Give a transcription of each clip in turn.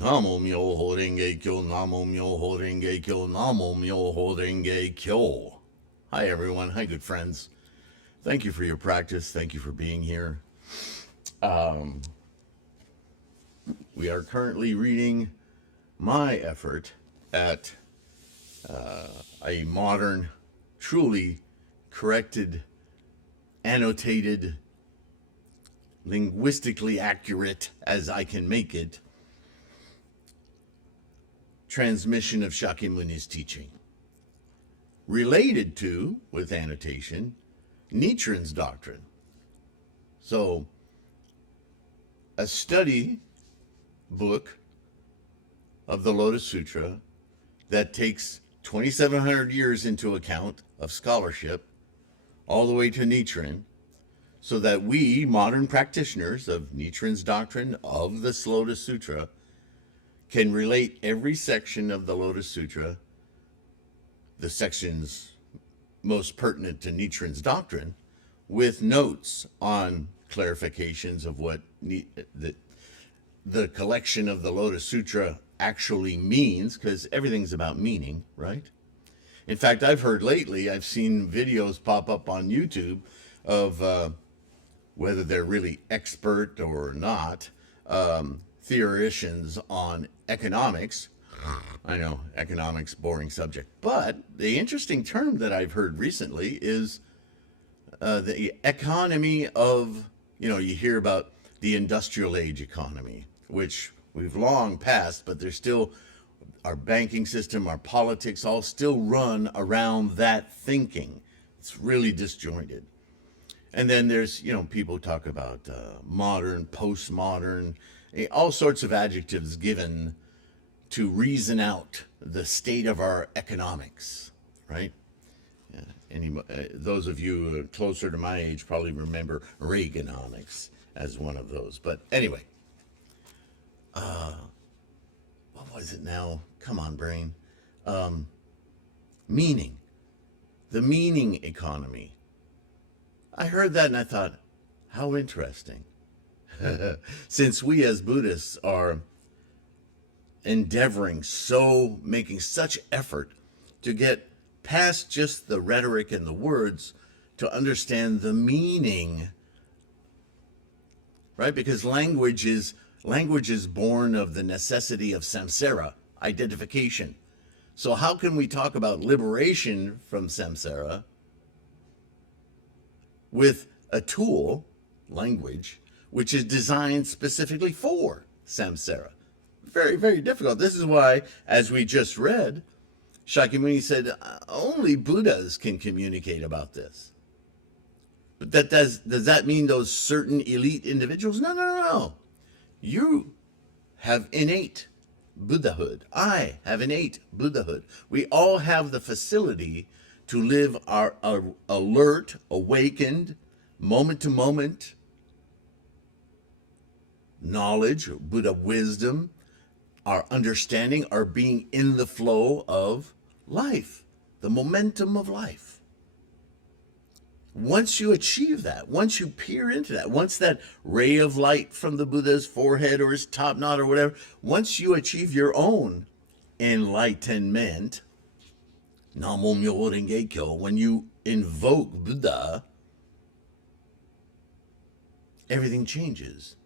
Namo Myoho Renge Kyo, Namo Myoho Renge Kyo, Namo Myoho Renge Kyo. Hi, everyone. Hi, good friends. Thank you for your practice. Thank you for being here. Um, we are currently reading my effort at a modern, truly corrected, annotated, linguistically accurate as I can make it transmission of Shakyamuni's teaching, related to, with annotation, Nichiren's doctrine. So, a study book of the Lotus Sutra that takes 2,700 years into account of scholarship, all the way to Nichiren, so that we, modern practitioners of Nichiren's doctrine of the Lotus Sutra, can relate every section of the Lotus Sutra, the sections most pertinent to Nichiren's doctrine, with notes on clarifications of what the collection of the Lotus Sutra actually means, because everything's about meaning, right? In fact, I've heard lately, I've seen videos pop up on YouTube of whether they're really expert or not, theorists on economics. I know, economics, boring subject. But the interesting term that I've heard recently is the economy of, you hear about the industrial age economy, which we've long passed, but there's still, our banking system, our politics, all still run around that thinking. It's really disjointed. And then there's, people talk about modern, postmodern, all sorts of adjectives given to reason out the state of our economics, right? Those of you closer to my age probably remember Reaganomics as one of those. But anyway, what was it now? Come on, brain. Meaning. The meaning economy. I heard that and I thought, how interesting. Since we as Buddhists are endeavoring making such effort to get past just the rhetoric and the words to understand the meaning, right? Because language is born of the necessity of samsara, identification. So how can we talk about liberation from samsara with a tool, language, which is designed specifically for samsara? Very, very difficult. This is why, as we just read, Shakyamuni said only Buddhas can communicate about this. But does that mean those certain elite individuals? No. You have innate Buddhahood. I have innate Buddhahood. We all have the facility to live our alert, awakened, moment-to-moment knowledge, Buddha wisdom, our understanding, our being in the flow of life, the momentum of life. Once you achieve that, once you peer into that, once that ray of light from the Buddha's forehead or his top knot or whatever, once you achieve your own enlightenment, Namo Myoho Renge Kyo, when you invoke Buddha, everything changes.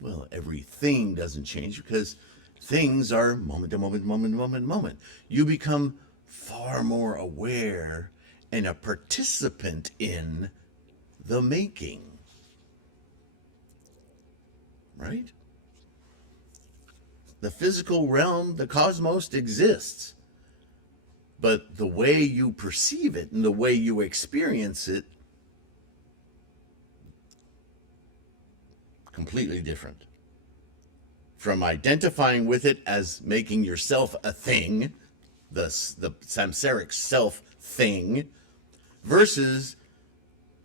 Well, everything doesn't change because things are moment to moment, moment to moment, moment. You become far more aware and a participant in the making. Right? The physical realm, the cosmos exists. But the way you perceive it and the way you experience it, completely different. From identifying with it as making yourself a thing, the samsaric self thing, versus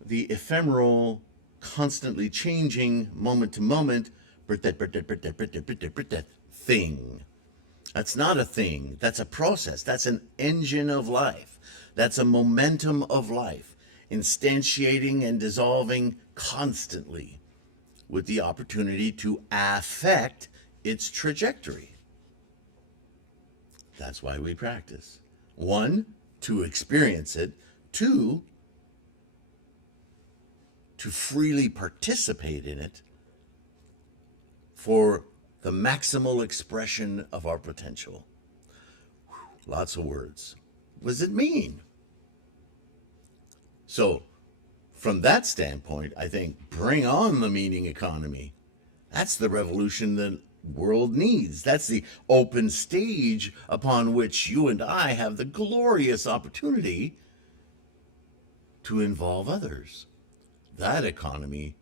the ephemeral, constantly changing, moment to moment, thing. That's not a thing. That's a process. That's an engine of life. That's a momentum of life, instantiating and dissolving constantly with the opportunity to affect its trajectory. That's why we practice. One, to experience it. Two, to freely participate in it for the maximal expression of our potential. Lots of words. What does it mean? So, from that standpoint, I think bring on the meaning economy. That's the revolution the world needs. That's the open stage upon which you and I have the glorious opportunity to involve others. That economy,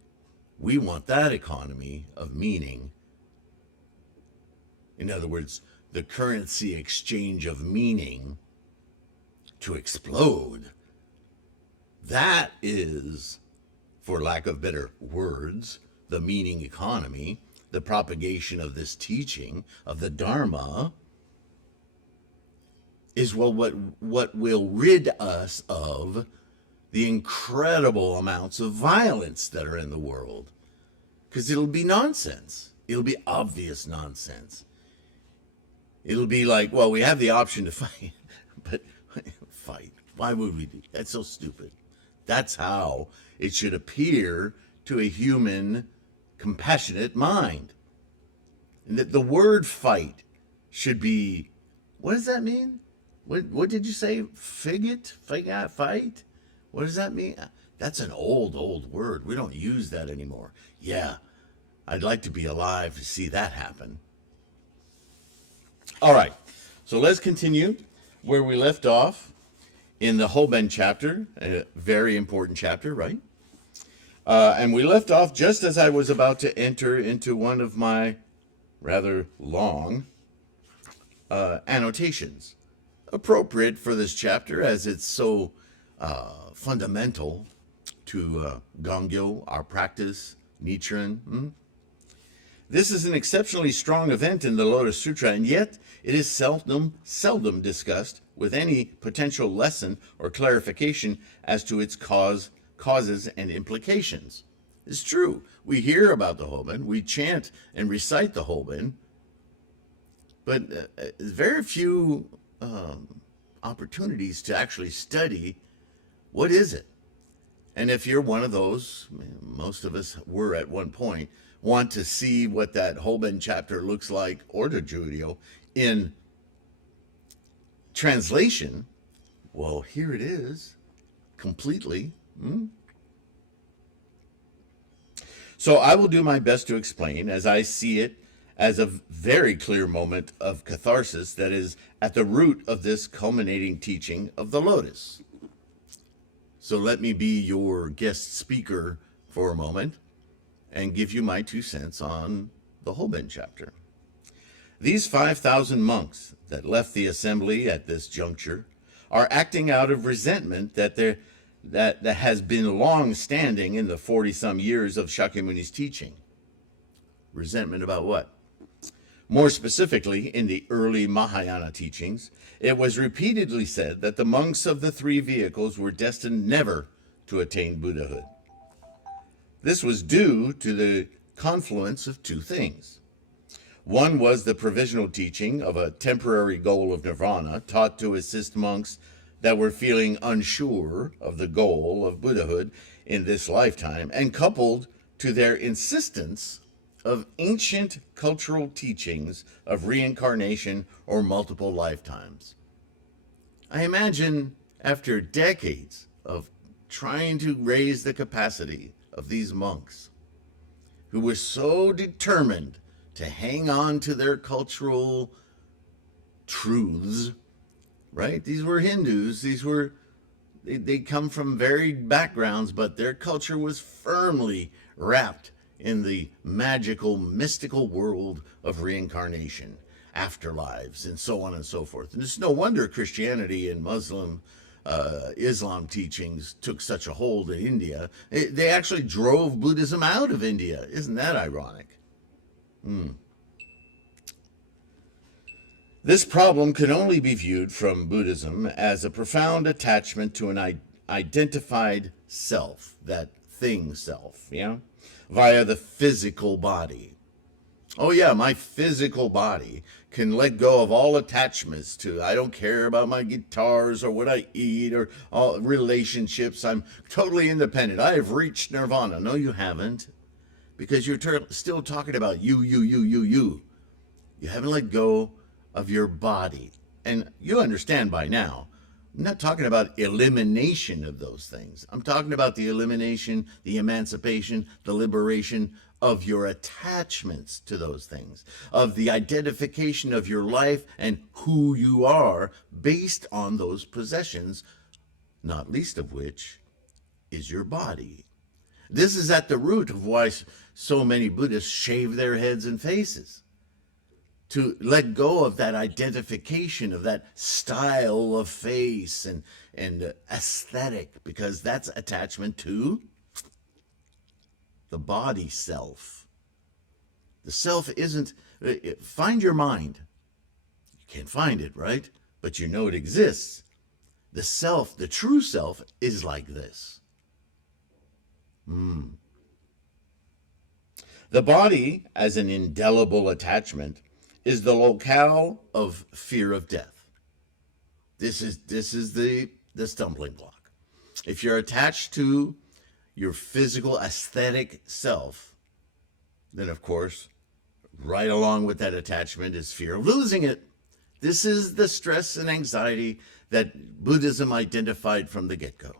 we want that economy of meaning. In other words, the currency exchange of meaning to explode. That is, for lack of better words, the meaning economy, the propagation of this teaching of the Dharma, is what will rid us of the incredible amounts of violence that are in the world. Because it'll be nonsense. It'll be obvious nonsense. It'll be like, well, we have the option to fight, but fight. Why would we do that? That's so stupid. That's how it should appear to a human, compassionate mind. And that the word fight should be, what does that mean? What did you say? Fight? What does that mean? That's an old word. We don't use that anymore. Yeah, I'd like to be alive to see that happen. All right, so let's continue where we left off in the Hoben chapter, a very important chapter, right? And we left off just as I was about to enter into one of my rather long annotations, appropriate for this chapter as it's so fundamental to Gongyo, our practice, Nichiren. This is an exceptionally strong event in the Lotus Sutra, and yet it is seldom discussed with any potential lesson or clarification as to its causes and implications. It's true. We hear about the Hoben, we chant and recite the Hoben, but very few opportunities to actually study what is it. And if you're one of those, most of us were at one point, want to see what that Hoben chapter looks like, or the Judio, in translation, well, here it is, completely. So I will do my best to explain, as I see it, as a very clear moment of catharsis that is at the root of this culminating teaching of the Lotus. So let me be your guest speaker for a moment and give you my 2 cents on the Hoben chapter. These 5,000 monks that left the assembly at this juncture are acting out of resentment that has been long standing in the 40-some years of Shakyamuni's teaching. Resentment about what? More specifically, in the early Mahayana teachings, it was repeatedly said that the monks of the 3 vehicles were destined never to attain Buddhahood. This was due to the confluence of 2 things. One was the provisional teaching of a temporary goal of nirvana taught to assist monks that were feeling unsure of the goal of Buddhahood in this lifetime, and coupled to their insistence of ancient cultural teachings of reincarnation or multiple lifetimes. I imagine after decades of trying to raise the capacity of these monks, who were so determined to hang on to their cultural truths, right? These were Hindus, they come from varied backgrounds, but their culture was firmly wrapped in the magical, mystical world of reincarnation, afterlives, and so on and so forth. And it's no wonder Christianity and Islam teachings took such a hold in India. They actually drove Buddhism out of India. Isn't that ironic? This problem can only be viewed from Buddhism as a profound attachment to an identified self, that thing self, via the physical body. Oh, yeah, my physical body can let go of all attachments to, I don't care about my guitars or what I eat or all relationships. I'm totally independent. I have reached nirvana. No, you haven't, because you're still talking about you. You haven't let go of your body. And you understand by now, I'm not talking about elimination of those things. I'm talking about the elimination, the emancipation, the liberation of your attachments to those things, of the identification of your life and who you are based on those possessions, not least of which is your body. This is at the root of why so many Buddhists shave their heads and faces, to let go of that identification of that style of face and aesthetic, because that's attachment to the body self. The self isn't, find your mind. You can't find it, right? But you know it exists. The self, the true self, is like this. The body, as an indelible attachment, is the locale of fear of death. This is the stumbling block. If you're attached to your physical aesthetic self, then of course, right along with that attachment is fear of losing it. This is the stress and anxiety that Buddhism identified from the get-go.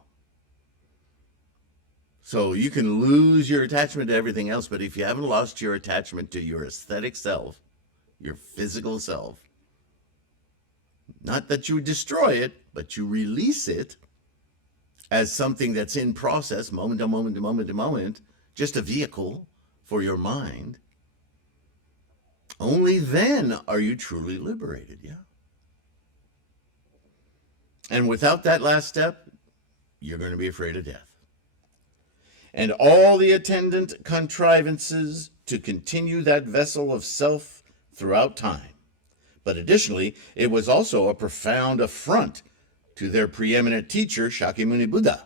So you can lose your attachment to everything else, but if you haven't lost your attachment to your aesthetic self, your physical self, not that you destroy it, but you release it as something that's in process, moment to moment to moment to moment, just a vehicle for your mind, only then are you truly liberated, yeah? And without that last step, you're going to be afraid of death. And all the attendant contrivances to continue that vessel of self throughout time. But additionally, it was also a profound affront to their preeminent teacher, Shakyamuni Buddha,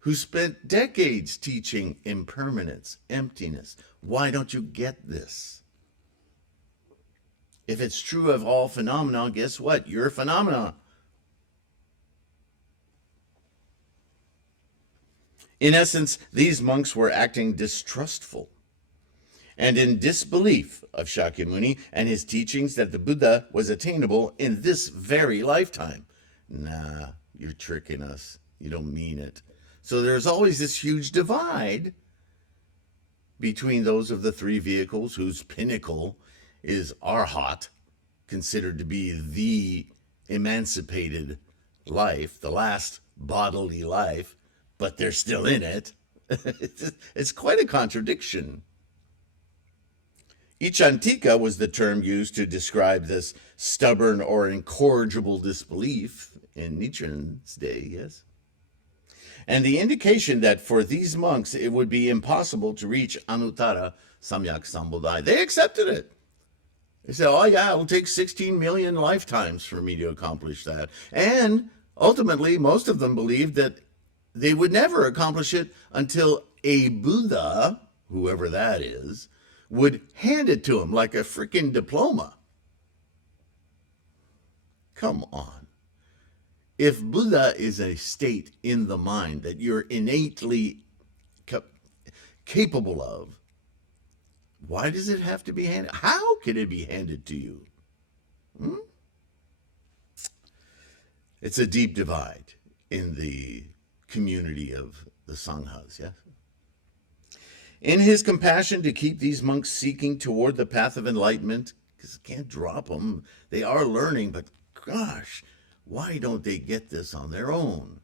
who spent decades teaching impermanence, emptiness. Why don't you get this? If it's true of all phenomena, guess what? You're a phenomenon. In essence, these monks were acting distrustful and in disbelief of Shakyamuni and his teachings that the Buddha was attainable in this very lifetime. Nah, you're tricking us. You don't mean it. So there's always this huge divide between those of the three vehicles whose pinnacle is Arhat, considered to be the emancipated life, the last bodily life, but they're still in it. It's quite a contradiction. Ichantika was the term used to describe this stubborn or incorrigible disbelief in Nichiren's day, yes? And the indication that for these monks it would be impossible to reach Anuttara Samyak Sambodhi. They accepted it. They said, oh yeah, it'll take 16 million lifetimes for me to accomplish that. And ultimately, most of them believed that they would never accomplish it until a Buddha, whoever that is, would hand it to him like a freaking diploma. Come on. If Buddha is a state in the mind that you're innately capable of, why does it have to be handed? How can it be handed to you? It's a deep divide in the community of the Sanghas, yes? In his compassion to keep these monks seeking toward the path of enlightenment, because you can't drop them, they are learning, but gosh, why don't they get this on their own?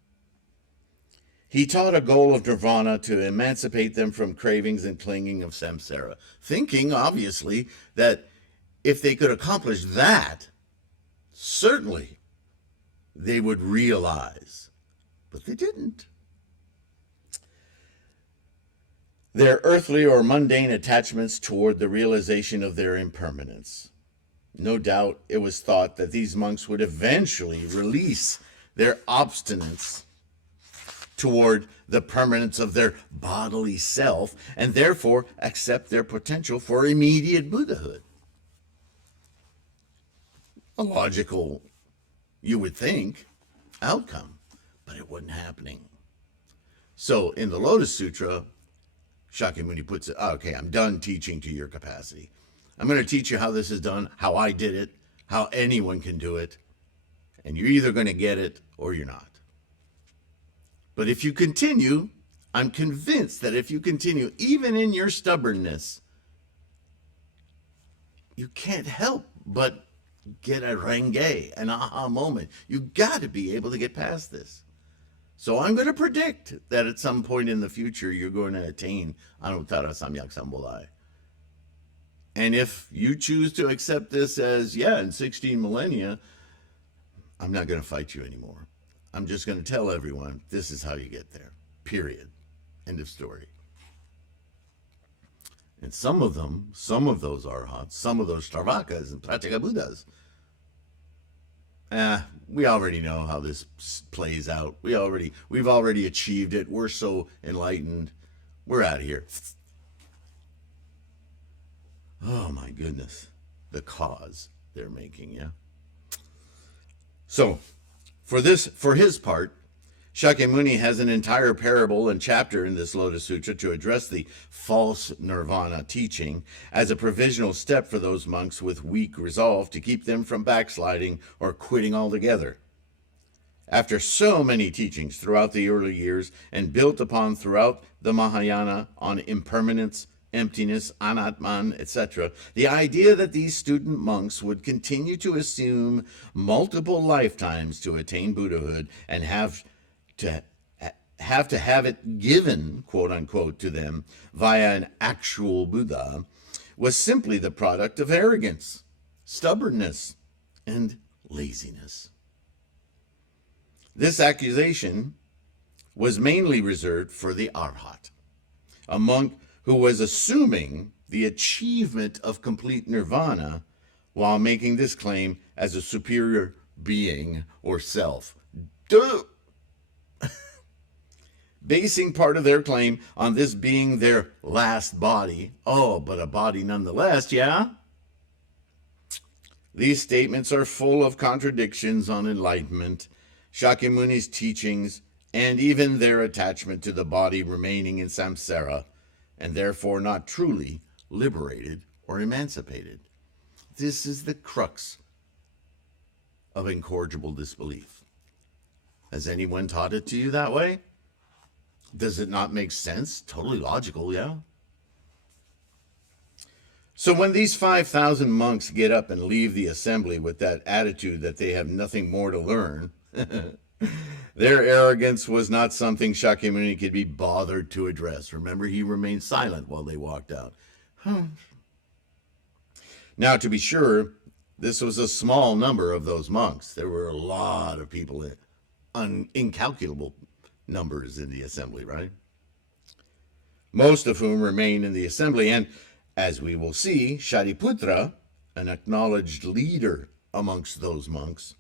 He taught a goal of nirvana to emancipate them from cravings and clinging of samsara, thinking, obviously, that if they could accomplish that, certainly they would realize. But they didn't. Their earthly or mundane attachments toward the realization of their impermanence. No doubt it was thought that these monks would eventually release their obstinance toward the permanence of their bodily self, and therefore accept their potential for immediate Buddhahood. A logical, you would think, outcome, but it wasn't happening. So in the Lotus Sutra, Shakyamuni puts it, okay, I'm done teaching to your capacity. I'm going to teach you how this is done, how I did it, how anyone can do it, and you're either going to get it or you're not. But if you continue, I'm convinced that if you continue, even in your stubbornness, you can't help but get a renge, an aha moment. You got to be able to get past this. So I'm going to predict that at some point in the future, you're going to attain Anuttara Samyak Sambodhi. And if you choose to accept this as, yeah, in 16 millennia, I'm not going to fight you anymore. I'm just going to tell everyone, this is how you get there. Period. End of story. And some of those arhats, some of those Charvakas and Pratyeka Buddhas, we already know how this plays out. We've already achieved it. We're so enlightened. We're out of here. Oh my goodness. The cause they're making, yeah. So, for his part, Shakyamuni has an entire parable and chapter in this Lotus Sutra to address the false nirvana teaching as a provisional step for those monks with weak resolve to keep them from backsliding or quitting altogether. After so many teachings throughout the early years and built upon throughout the Mahayana on impermanence, emptiness, anatman, etc., the idea that these student monks would continue to assume multiple lifetimes to attain Buddhahood and have to have it given, quote unquote, to them via an actual Buddha was simply the product of arrogance, stubbornness, and laziness. This accusation was mainly reserved for the Arhat, a monk who was assuming the achievement of complete nirvana while making this claim as a superior being or self. Duh! Basing part of their claim on this being their last body. Oh, but a body nonetheless, yeah? These statements are full of contradictions on enlightenment, Shakyamuni's teachings, and even their attachment to the body remaining in samsara, and therefore not truly liberated or emancipated. This is the crux of incorrigible disbelief. Has anyone taught it to you that way? Does it not make sense? Totally logical, yeah? So when these 5,000 monks get up and leave the assembly with that attitude that they have nothing more to learn, their arrogance was not something Shakyamuni could be bothered to address. Remember, he remained silent while they walked out. Now, to be sure, this was a small number of those monks. There were a lot of people, incalculable numbers in the assembly, right? Most of whom remained in the assembly, and as we will see, Sariputra, an acknowledged leader amongst those monks,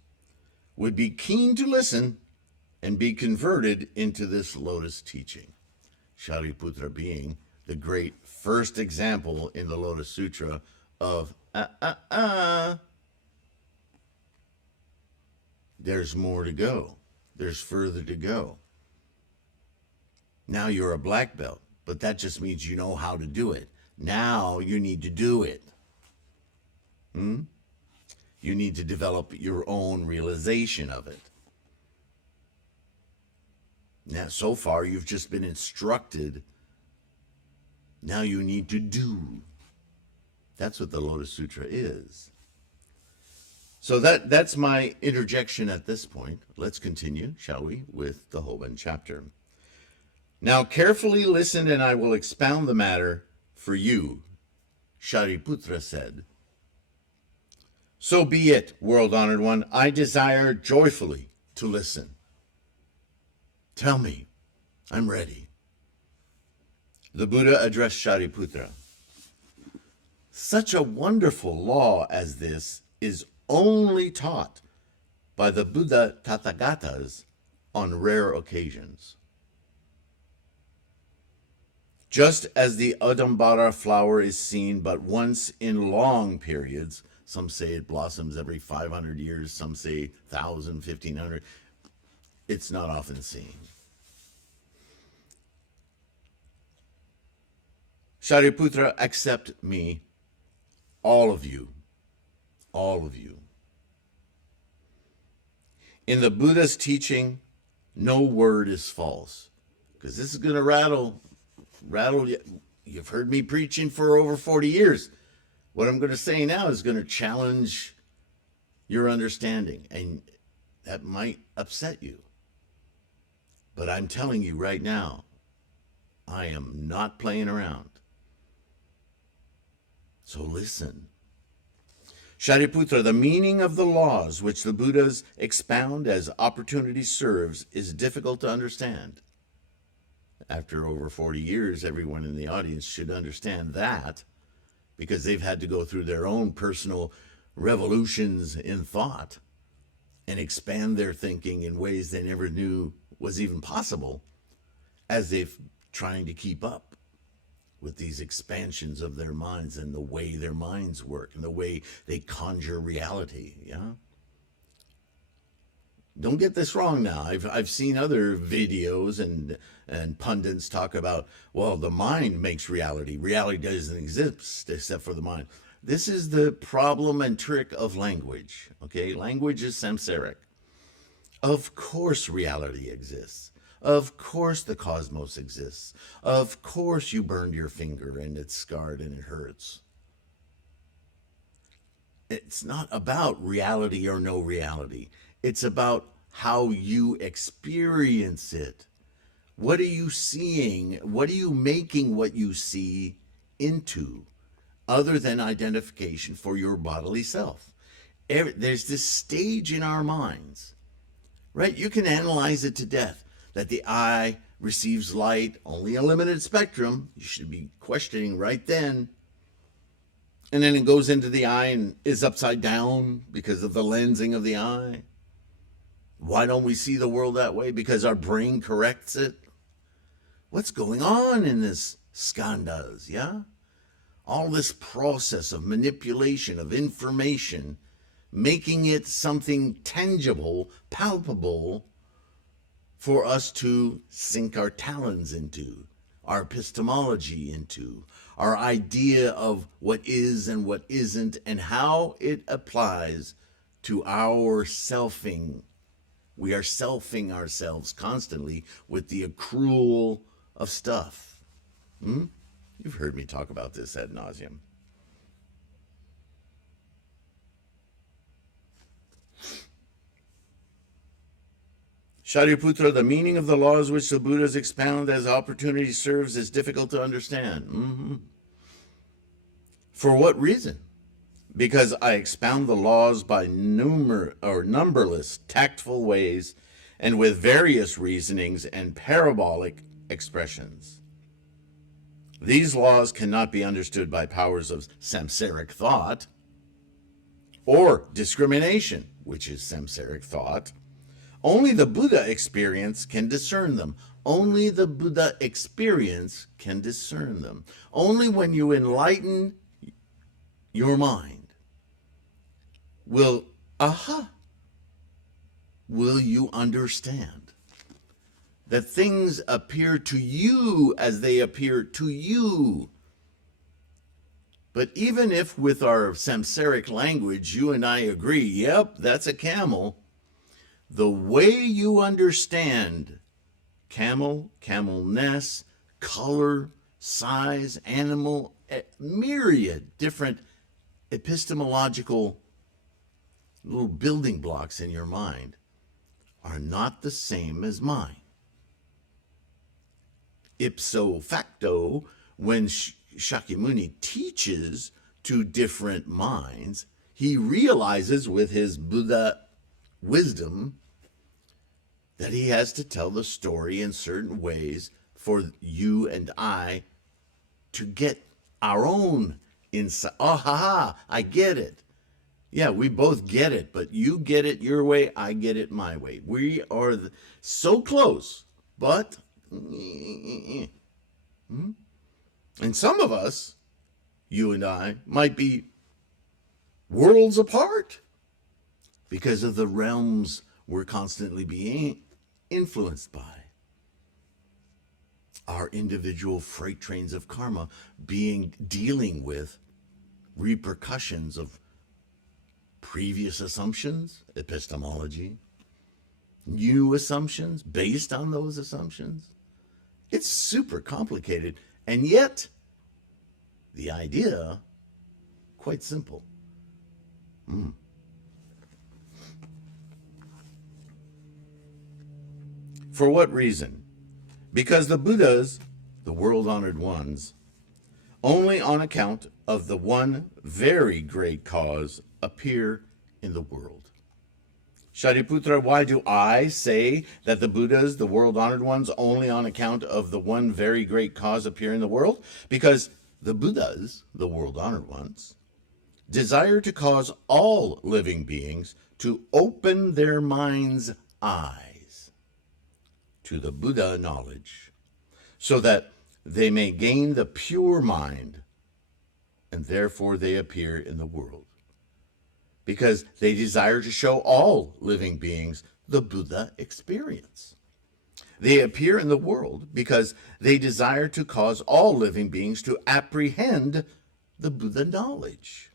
would be keen to listen and be converted into this Lotus teaching. Sariputra being the great first example in the Lotus Sutra of there's more to go. There's further to go. Now you're a black belt, but that just means you know how to do it. Now you need to do it. You need to develop your own realization of it. Now, so far, you've just been instructed. Now you need to do. That's what the Lotus Sutra is. So that's my interjection at this point. Let's continue, shall we, with the Hoben chapter. Now carefully listen, and I will expound the matter for you, Sariputra said. So be it, world-honored one. I desire joyfully to listen. Tell me, I'm ready. The Buddha addressed Sariputra. Such a wonderful law as this is only taught by the Buddha Tathagatas on rare occasions. Just as the Adambara flower is seen but once in long periods, some say it blossoms every 500 years, some say 1,000, 1,500, it's not often seen. Sariputra, accept me, all of you, all of you. In the Buddha's teaching, no word is false. Because this is going to rattle. You've heard me preaching for over 40 years. What I'm going to say now is going to challenge your understanding, and that might upset you. But I'm telling you right now, I am not playing around. So listen. Sariputra, the meaning of the laws which the Buddhas expound as opportunity serves is difficult to understand. After over 40 years, everyone in the audience should understand that, because they've had to go through their own personal revolutions in thought and expand their thinking in ways they never knew was even possible, as they've trying to keep up with these expansions of their minds and the way their minds work and the way they conjure reality. Yeah. Don't get this wrong now. I've seen other videos and pundits talk about, well, the mind makes reality. Reality doesn't exist except for the mind. This is the problem and trick of language. Okay, language is samsaric. Of course reality exists. Of course the cosmos exists. Of course you burned your finger and it's scarred and it hurts. It's not about reality or no reality. It's about how you experience it. What are you seeing? What are you making what you see into, other than identification for your bodily self? There's this stage in our minds, right? You can analyze it to death, that the eye receives light, only a limited spectrum. You should be questioning right then. And then it goes into the eye and is upside down because of the lensing of the eye. Why don't we see the world that way? Because our brain corrects it. What's going on in this skandhas, yeah? All this process of manipulation of information, making it something tangible, palpable, for us to sink our talons into, our epistemology into, our idea of what is and what isn't, and how it applies to our selfing. We are selfing ourselves constantly with the accrual of stuff. You've heard me talk about this ad nauseum. Sariputra, the meaning of the laws which the Buddhas expound as opportunity serves is difficult to understand. For what reason? Because I expound the laws by numberless tactful ways and with various reasonings and parabolic expressions. These laws cannot be understood by powers of samsaric thought or discrimination, which is samsaric thought. Only the Buddha experience can discern them. Only the Buddha experience can discern them. Only when you enlighten your mind will you understand that things appear to you as they appear to you. But even if with our samsaric language you and I agree, yep, that's a camel, the way you understand camel, camelness, color, size, animal, myriad different epistemological little building blocks in your mind are not the same as mine. Ipso facto, when Shakyamuni teaches to different minds, he realizes with his Buddha wisdom that he has to tell the story in certain ways for you and I to get our own insight. I get it. Yeah, we both get it, but you get it your way, I get it my way. We are so close, but And some of us, you and I, might be worlds apart because of the realms we're constantly being influenced by. Our individual freight trains of karma dealing with repercussions of previous assumptions, epistemology, new assumptions based on those assumptions. It's super complicated, and yet the idea quite simple. For what reason? Because the Buddhas, the world-honored ones, only on account of the one very great cause appear in the world. Sariputra, why do I say that the Buddhas, the world-honored ones, only on account of the one very great cause appear in the world? Because the Buddhas, the world-honored ones, desire to cause all living beings to open their mind's eyes to the Buddha knowledge, so that they may gain the pure mind, and therefore they appear in the world. Because they desire to show all living beings the Buddha experience. They appear in the world because they desire to cause all living beings to apprehend the Buddha knowledge.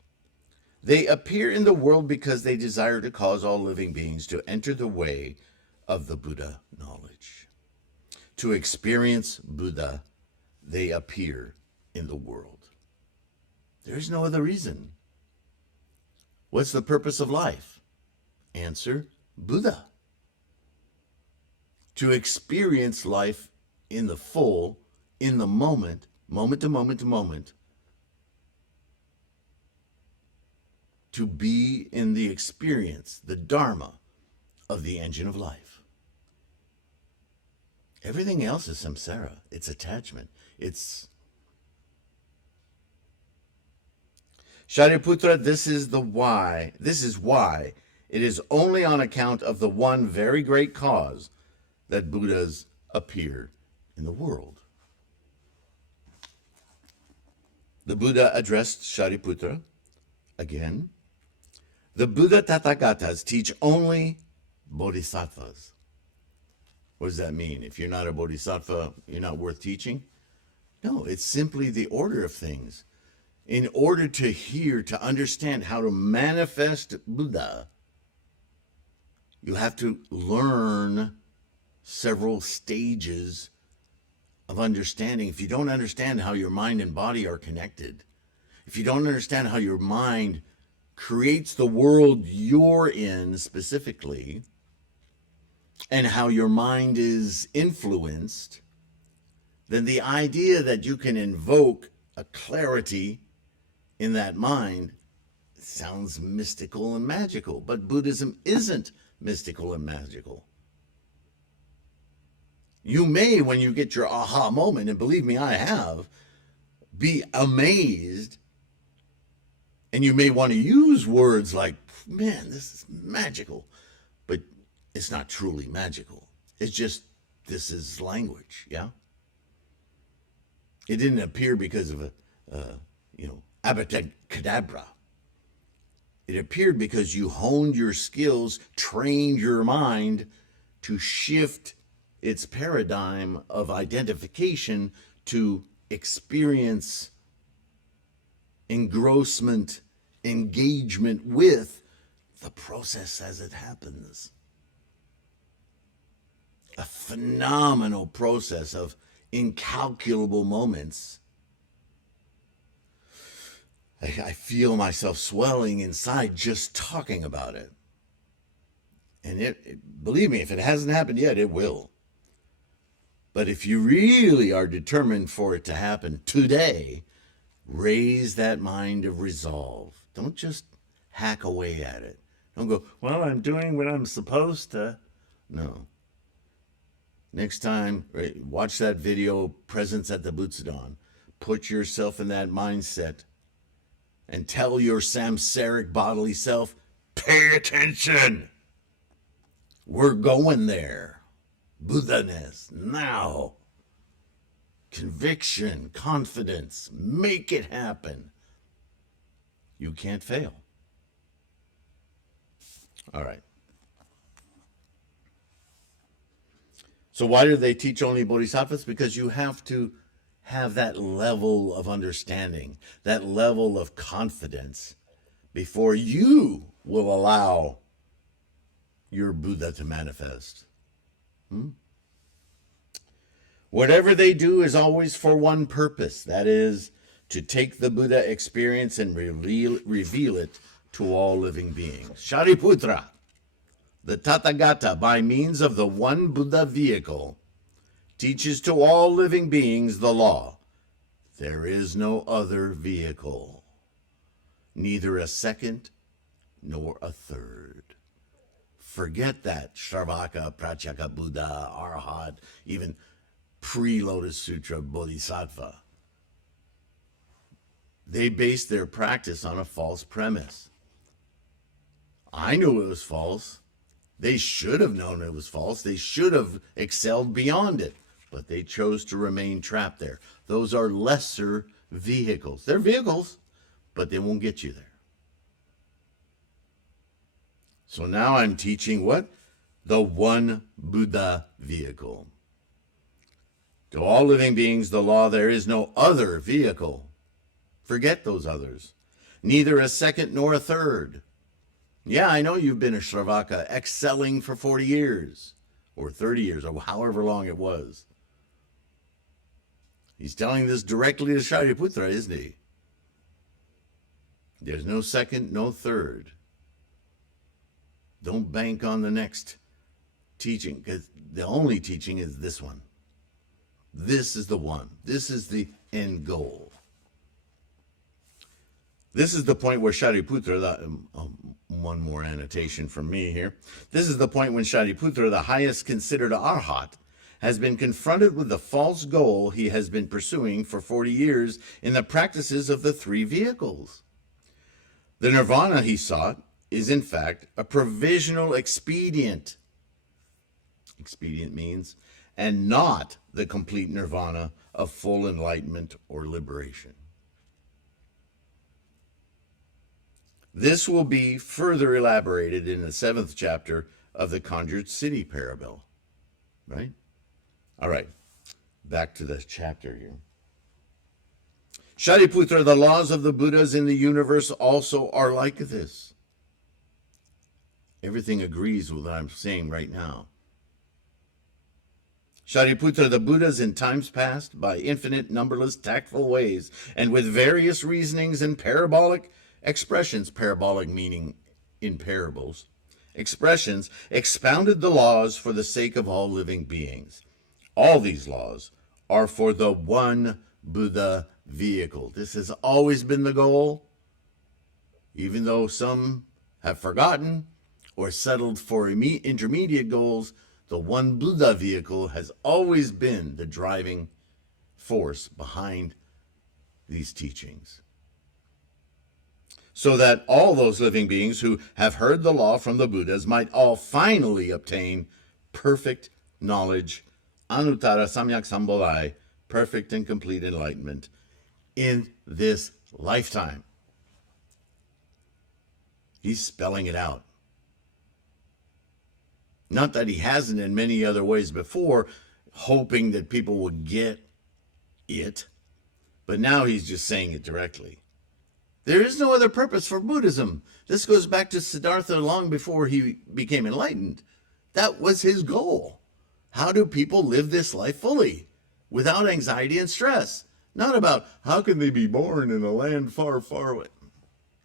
They appear in the world because they desire to cause all living beings to enter the way of the Buddha knowledge. To experience Buddha, they appear in the world. There's no other reason. What's the purpose of life? Answer, Buddha. To experience life in the full, in the moment, moment to moment to moment. To be in the experience, the Dharma of the engine of life. Everything else is samsara. It's attachment. It's Sariputra, this is why it is only on account of the one very great cause that Buddhas appear in the world. The Buddha addressed Sariputra again. The Buddha Tathagatas teach only bodhisattvas. What does that mean? If you're not a bodhisattva, you're not worth teaching? No, it's simply the order of things. In order to hear, to understand how to manifest Buddha, you have to learn several stages of understanding. If you don't understand how your mind and body are connected, if you don't understand how your mind creates the world you're in specifically, and how your mind is influenced, then the idea that you can invoke a clarity in that mind sounds mystical and magical, but Buddhism isn't mystical and magical. You may, when you get your aha moment, and believe me, I have, be amazed, and you may want to use words like, man, this is magical, but it's not truly magical. It's just, this is language, yeah? It didn't appear because of abracadabra. It appeared because you honed your skills, trained your mind to shift its paradigm of identification to experience, engrossment, engagement with the process as it happens. A phenomenal process of incalculable moments. I feel myself swelling inside just talking about it. And believe me, if it hasn't happened yet, it will. But if you really are determined for it to happen today, raise that mind of resolve. Don't just hack away at it. Don't go, well, I'm doing what I'm supposed to. No. Next time, watch that video, Presence at the Butsudan. Put yourself in that mindset and tell your samsaric bodily self, pay attention. We're going there. Buddha-ness, now. conviction, confidence, make it happen. You can't fail. All right. So why do they teach only bodhisattvas? Because you have to have that level of understanding, that level of confidence before you will allow your Buddha to manifest. Whatever they do is always for one purpose, that is, to take the Buddha experience and reveal it to all living beings. Sariputra, the Tathagata, by means of the one Buddha vehicle, teaches to all living beings the law. There is no other vehicle, neither a second nor a third. Forget that Shravaka, Pratyeka Buddha, Arhat, even pre-Lotus Sutra Bodhisattva. They based their practice on a false premise. I knew it was false. They should have known it was false. They should have excelled beyond it, but they chose to remain trapped there. Those are lesser vehicles. They're vehicles, but they won't get you there. So now I'm teaching what? The one Buddha vehicle. To all living beings, the law, there is no other vehicle. Forget those others. Neither a second nor a third. Yeah, I know you've been a Shravaka, excelling for 40 years, or 30 years, or however long it was. He's telling this directly to Sariputra, isn't he? There's no second, no third. Don't bank on the next teaching, because the only teaching is this one. This is the one. This is the end goal. This is the point where Sariputra, one more annotation from me here. This is the point when Sariputra, the highest considered arhat, has been confronted with the false goal he has been pursuing for 40 years in the practices of the three vehicles. The nirvana he sought is in fact a provisional expedient. Expedient means, and not the complete nirvana of full enlightenment or liberation. This will be further elaborated in the 7th chapter of the Conjured City parable. Right? All right. Back to the chapter here. Shariputra, the laws of the Buddhas in the universe also are like this. Everything agrees with what I'm saying right now. Shariputra, the Buddhas in times past, by infinite, numberless, tactful ways, and with various reasonings and parabolic expressions, parabolic meaning in parables, expressions, expounded the laws for the sake of all living beings. All these laws are for the one Buddha vehicle. This has always been the goal, even though some have forgotten or settled for intermediate goals. The one Buddha vehicle has always been the driving force behind these teachings, so that all those living beings who have heard the law from the Buddhas might all finally obtain perfect knowledge, anuttara samyak sambodhi, perfect and complete enlightenment, in this lifetime. He's spelling it out. Not that he hasn't in many other ways before, hoping that people would get it, but now he's just saying it directly. There is no other purpose for Buddhism. This goes back to Siddhartha long before he became enlightened. That was his goal. How do people live this life fully, without anxiety and stress? Not about how can they be born in a land far, far away.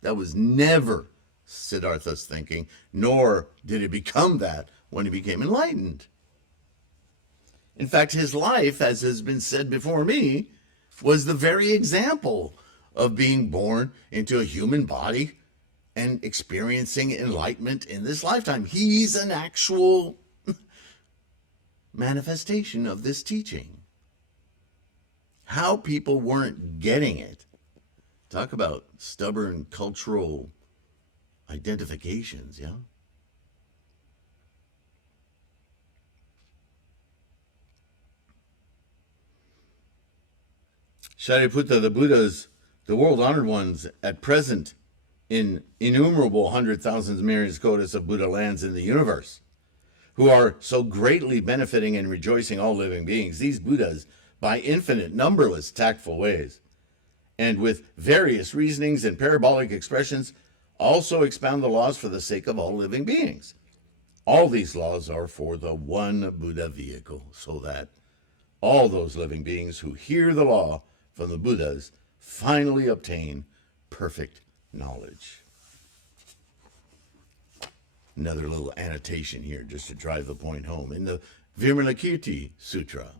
That was never Siddhartha's thinking, nor did it become that when he became enlightened. In fact, his life, as has been said before me, was the very example of being born into a human body and experiencing enlightenment in this lifetime. He's an actual manifestation of this teaching. How people weren't getting it. Talk about stubborn cultural identifications, yeah? Sariputra, the Buddhas, the world-honored ones at present in innumerable hundred thousands, myriads, kotas of Buddha lands in the universe, who are so greatly benefiting and rejoicing all living beings, these Buddhas, by infinite, numberless, tactful ways, and with various reasonings and parabolic expressions, also expound the laws for the sake of all living beings. All these laws are for the one Buddha vehicle, so that all those living beings who hear the law from the Buddhas finally obtain perfect knowledge. Another little annotation here just to drive the point home. In the Vimalakirti Sutra,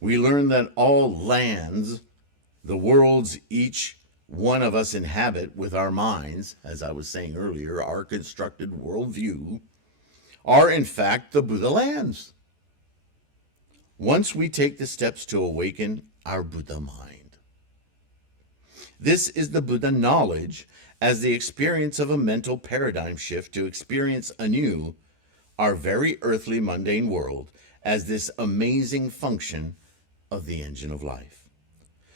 we learn that all lands, the worlds each one of us inhabit with our minds, as I was saying earlier, our constructed worldview, are in fact the Buddha lands. Once we take the steps to awaken our Buddha mind. This is the Buddha knowledge as the experience of a mental paradigm shift to experience anew our very earthly mundane world as this amazing function of the engine of life.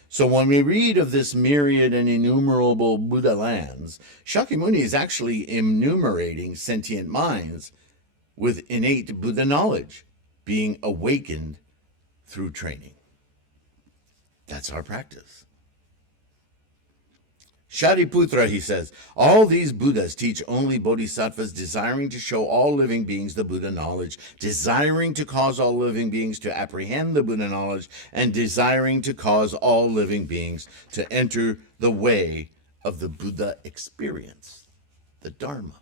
So when we read of this myriad and innumerable Buddha lands, Shakyamuni is actually enumerating sentient minds with innate Buddha knowledge being awakened through training. That's our practice. Sariputra, he says, all these Buddhas teach only bodhisattvas desiring to show all living beings the Buddha knowledge, desiring to cause all living beings to apprehend the Buddha knowledge, and desiring to cause all living beings to enter the way of the Buddha experience, the Dharma.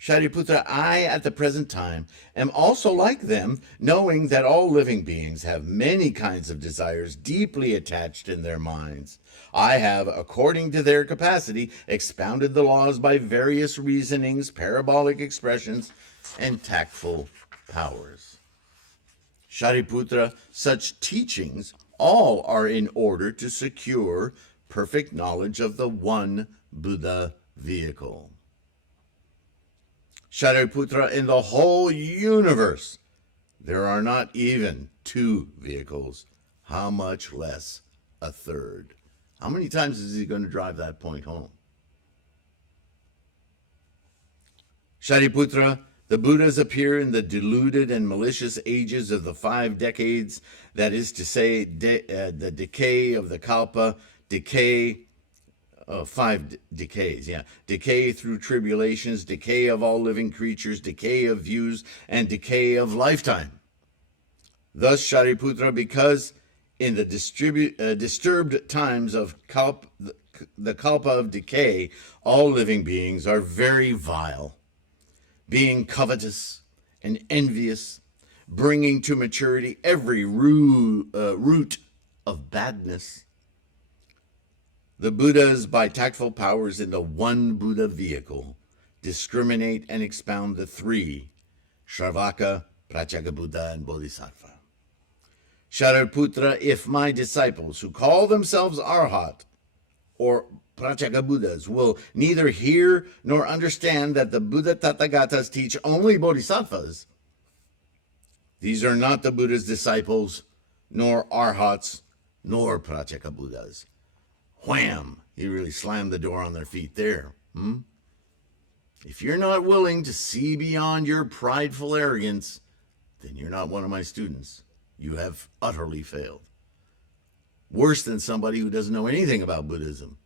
Sariputra, I at the present time am also like them, knowing that all living beings have many kinds of desires deeply attached in their minds. I have, according to their capacity, expounded the laws by various reasonings, parabolic expressions, and tactful powers. Sariputra, such teachings all are in order to secure perfect knowledge of the one Buddha vehicle. Sariputra, in the whole universe, there are not even two vehicles, how much less a third. How many times is he going to drive that point home? Sariputra, the Buddhas appear in the deluded and malicious ages of the 5 decades, that is to say, the decay of the kalpa, decay 5 decays, decay through tribulations, decay of all living creatures, decay of views, and decay of lifetime. Thus, Sariputra, because in the disturbed times of the kalpa of decay, all living beings are very vile, being covetous and envious, bringing to maturity every root of badness. The Buddhas, by tactful powers in the one Buddha vehicle, discriminate and expound the 3, Shravaka, Pratyekabuddha, and Bodhisattva. Sariputra, if my disciples who call themselves Arhat or Pratyekabuddhas will neither hear nor understand that the Buddha Tathagatas teach only Bodhisattvas, these are not the Buddha's disciples, nor Arhats, nor Pratyekabuddhas. Wham! He really slammed the door on their feet there. If you're not willing to see beyond your prideful arrogance, then you're not one of my students. You have utterly failed. Worse than somebody who doesn't know anything about Buddhism,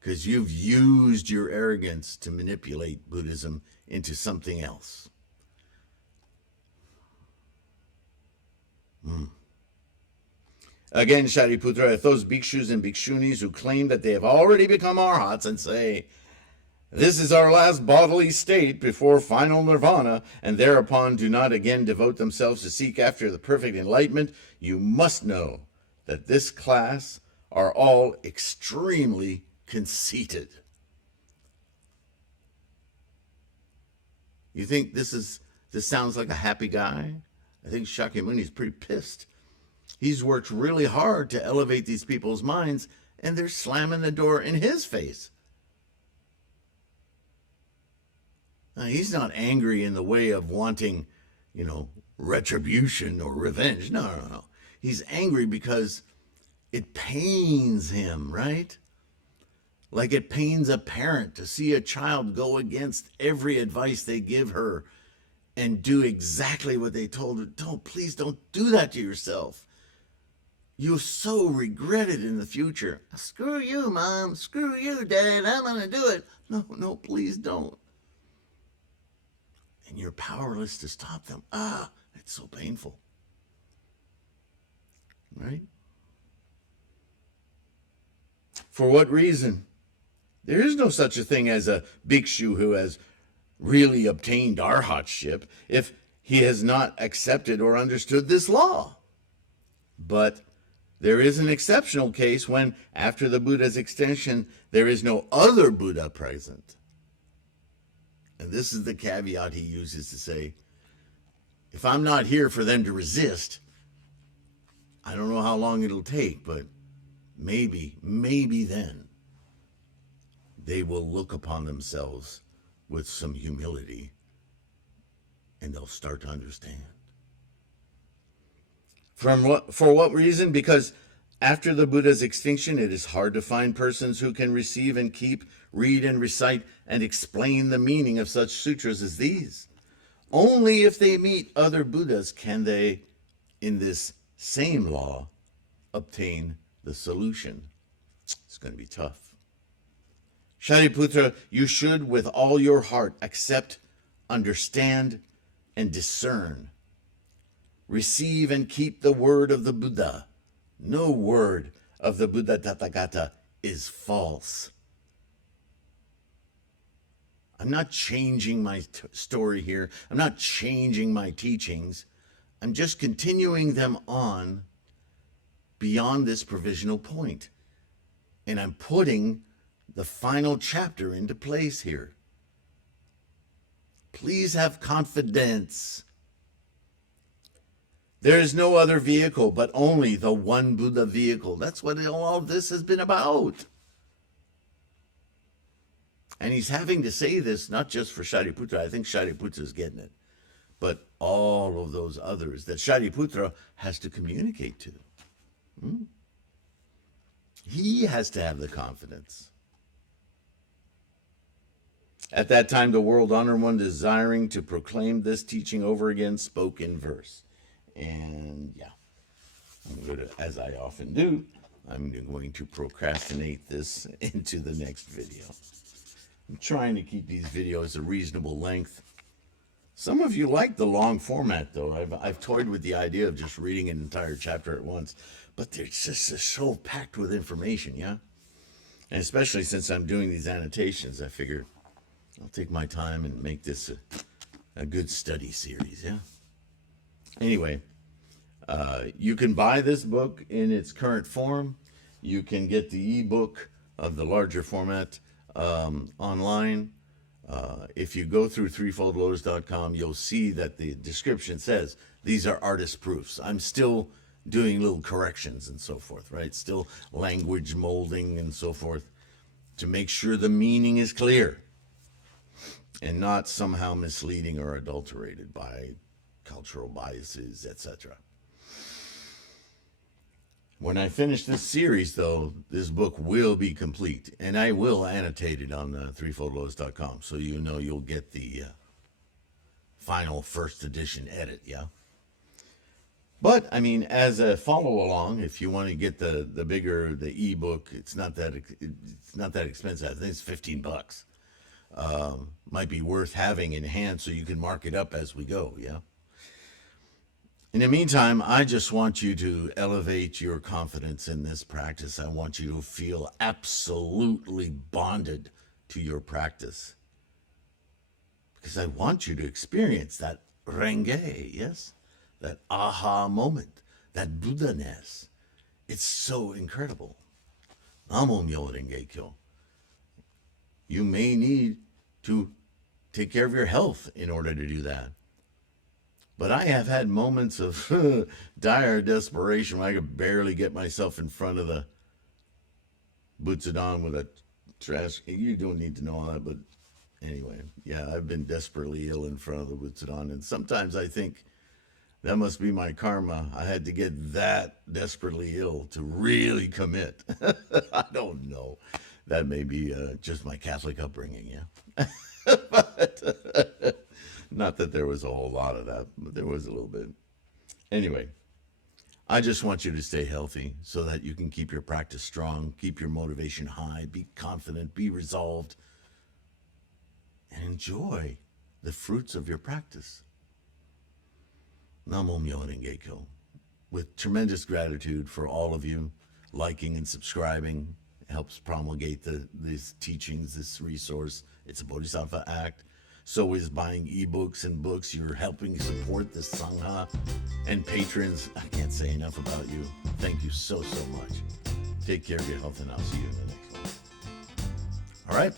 because you've used your arrogance to manipulate Buddhism into something else. Again, Sariputra, if those bhikshus and bhikshunis who claim that they have already become arhats and say, this is our last bodily state before final nirvana, and thereupon do not again devote themselves to seek after the perfect enlightenment, you must know that this class are all extremely conceited. You think this sounds like a happy guy? I think Shakyamuni is pretty pissed. He's worked really hard to elevate these people's minds, and they're slamming the door in his face. Now, he's not angry in the way of wanting, retribution or revenge. No. He's angry because it pains him, right? Like it pains a parent to see a child go against every advice they give her and do exactly what they told her. Please don't do that to yourself. You'll so regret it in the future. Screw you, Mom. Screw you, Dad. I'm going to do it. No, please don't. And you're powerless to stop them. It's so painful. Right? For what reason? There is no such a thing as a bhikshu who has really obtained arhatship if he has not accepted or understood this law. But there is an exceptional case when, after the Buddha's extinction, there is no other Buddha present. And this is the caveat he uses to say, if I'm not here for them to resist, I don't know how long it'll take, but maybe then they will look upon themselves with some humility and they'll start to understand. For what reason? Because after the Buddha's extinction, it is hard to find persons who can receive and keep, read and recite, and explain the meaning of such sutras as these. Only if they meet other Buddhas can they, in this same law, obtain the solution. It's going to be tough. Sariputra, you should with all your heart accept, understand, and discern. Receive and keep the word of the Buddha. No word of the Buddha Tathagata is false. I'm not changing my story here. I'm not changing my teachings. I'm just continuing them on beyond this provisional point. And I'm putting the final chapter into place here. Please have confidence. There is no other vehicle, but only the one Buddha vehicle. That's what all of this has been about. And he's having to say this not just for Sariputra. I think Sariputra is getting it. But all of those others that Sariputra has to communicate to. He has to have the confidence. At that time, the world honored one desiring to proclaim this teaching over again spoke in verse. And I'm going to, as I often do, I'm going to procrastinate this into the next video. I'm trying to keep these videos a reasonable length. Some of you like the long format, though. I've toyed with the idea of just reading an entire chapter at once, but they're just so packed with information, yeah? And especially since I'm doing these annotations, I figure I'll take my time and make this a good study series, yeah? Anyway, you can buy this book in its current form. You can get the ebook of the larger format online. If you go through threefoldlotus.com, you'll see that the description says these are artist proofs. I'm still doing little corrections and so forth, right? Still language molding and so forth to make sure the meaning is clear and not somehow misleading or adulterated by cultural biases, etc. When I finish this series, though, this book will be complete, and I will annotate it on threefoldlotus.com, so you know you'll get the final first edition edit, yeah? But, I mean, as a follow-along, if you want to get the bigger, the ebook, it's not that expensive. I think it's $15. Might be worth having in hand so you can mark it up as we go, yeah? In the meantime, I just want you to elevate your confidence in this practice. I want you to feel absolutely bonded to your practice. Because I want you to experience that renge, yes? That aha moment, that Buddha-ness. It's so incredible. Namo Myo Renge Kyo. You may need to take care of your health in order to do that. But I have had moments of dire desperation when I could barely get myself in front of the Butsudan with a trash. You don't need to know all that, but anyway, yeah, I've been desperately ill in front of the Butsudan. And sometimes I think That must be my karma. I had to get that desperately ill to really commit. I don't know. That may be just my Catholic upbringing, yeah. But not that there was a whole lot of that, but there was a little bit. Anyway, I just want you to stay healthy so that you can keep your practice strong, keep your motivation high, be confident, be resolved, and enjoy the fruits of your practice. Namo Myo Renge Kyo. With tremendous gratitude for all of you liking and subscribing. It helps promulgate these teachings, this resource. It's a Bodhisattva act. So is buying ebooks and books. You're helping support this Sangha. And patrons, I can't say enough about you. Thank you so, so much. Take care of your health, and I'll see you in the next one. All right.